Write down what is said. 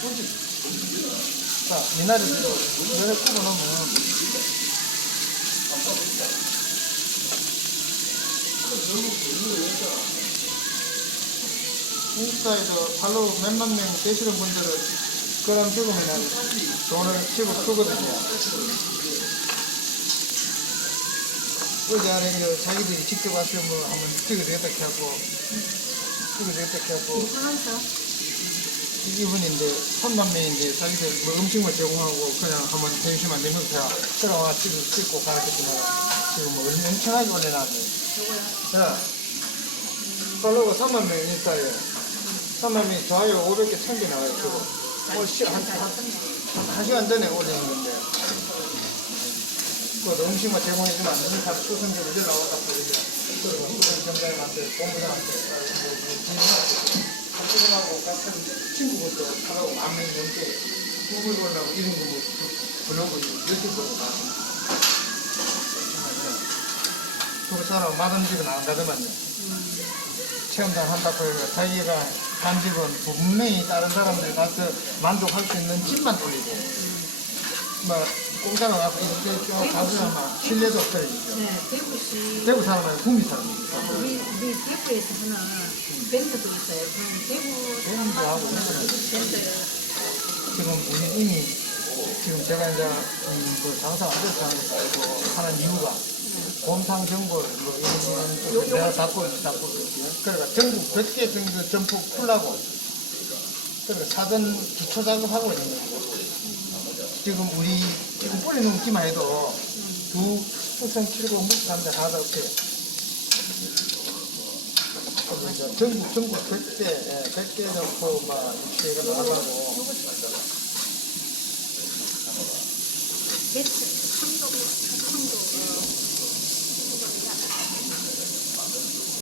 자, 미나리 면에 구워 놓으면 인스타에도 팔로우 몇만 명 되시는 분들은 그런 죽으면 돈을 주거든요. 어제 안에 그 자기들이 직접 와서 뭐 한번 찍어주겠다 해갖고 찍어주겠다 해갖고 이분인데 3만 명인데 자기들 뭐 음식물 제공하고 그냥 한번 점심만 내면 그냥 들어와 찍고, 찍고 가르쳤지만 지금 뭐 엄청나게 올려놨네. 야, 팔로우가 3만 명 인스타에 3만 명이 좋아요 500개 1000개 나와요 지금. 뭐 시, 한, 한, 한 시간 전에 올리는 건데 그 음식만 제공해주면 안 되는 사람 수승적으로 연락왔다 그러죠. 그리고 지인한테 학생하고 같은 친구부터 하라고 만명 넘게 구글 보려고 이런 거뭐 블로그 유튜브로 다. 그 사람 많은 집은 안 가더만요. 체험장 한다고 해서 자기가 간 집은 분명히 다른 사람들이 가서 만족할 수 있는 집만 돌리고 뭐 공장을 갖고 이렇게 쭉 가서 막 신뢰도 없어지죠. 네, 대구시 대구 사람은 구미 사람이죠. 우리 우리 대구에서 하는 밴드도 있어요. 그럼 대구 밴드 하고 밴드 지금 우리 이미 지금 제가 이제 음, 그 장사 안 돼서 하는 것도 아니고 하는 이유가 곰탕 전골 뭐 이런 거 내가 잡고 잡고. 그러니까 전국 100개 정도 점포 풀라고 그러니까 사전 기초 작업하고 있는 거고 지금 우리 지금 뿌리는 기만 해도 두 수성 칠고 묵한데 하다 없어요. 전국 전국 100개 예, 100개 점포 막 이렇게 나가고